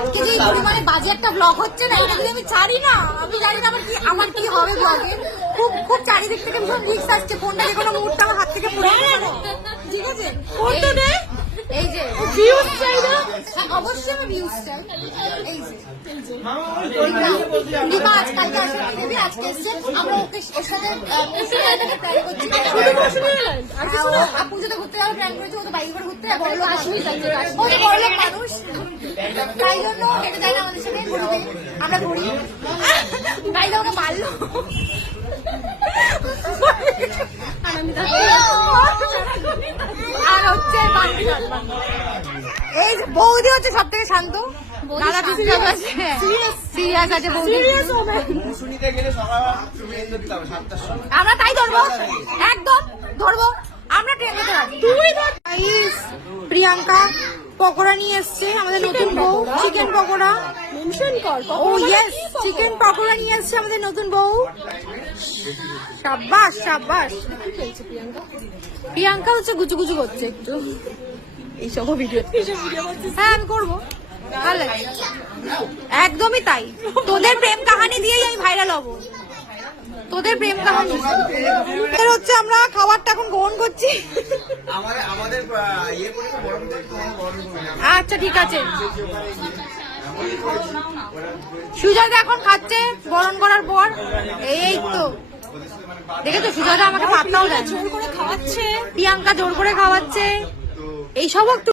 আজকে যে পরিমাণে বাজে একটা ব্লগ হচ্ছে না, এটা যদি আমি ছাড়ি না, আমি জানি না আমার কি হবে ব্লগে। খুব খুব চারিদিক থেকে ভীষণ রিস্ক আসছে, ফোনটা যে কোনো মুহূর্তে আমার হাত থেকে পড়ে যাবে। ঠিক আছে, এই যে ভিউজ চাই না, অবশ্যই আমি ভিউজ চাই। এই যে দীপা আজকালকে আসলে দেবী আজকে এসছে, আমরা ওকে ওর সাথে প্ল্যান করছি। পুজোতে ঘুরতে যাওয়ার প্ল্যান করেছি, ও তো বাইরে করে ঘুরতে যাবো, কাশ্মীর যাচ্ছে, ও তো বড়লোক মানুষ, তাই জন্য হেঁটে যায় না আমাদের সাথে ঘুরতে, আমরা ঘুরি। গাইলে ওকে মারলো আর হচ্ছে এই বৌদি হচ্ছে সব থেকে শান্ত, সিরিয়াস আছে বৌদি। আমরা তাই ধরবো, একদম ধরবো, আমরা ট্রেন যেতে পারি। প্রিয়াঙ্কা পকোড়া নিয়ে এসছে, আমাদের নতুন বউ, চিকেন পকোড়া। ও ইয়েস, চিকেন পকোড়া নিয়ে এসছে আমাদের নতুন বউ। সাব্বাস সাব্বাস। প্রিয়াঙ্কা হচ্ছে গুচু গুচু করছে একটু এইসব ভিডিও। হ্যাঁ আমি করবো, ভালো লাগে, একদমই তাই। তোদের প্রেম কাহানি দিয়েই আমি ভাইরাল হবো, তোদের প্রেম কাহানি। হচ্ছে আমরা খাবারটা এখন গ্রহণ করছি। আচ্ছা ঠিক আছে, সুজয়দা এখন খাচ্ছে বরণ করার পর। এই তো দেখেছো, সুজয়দা আমাকে পাত্তাও দেয়, জোর করে খাওয়াচ্ছে, প্রিয়াঙ্কা জোর করে খাওয়াচ্ছে, এইসব একটু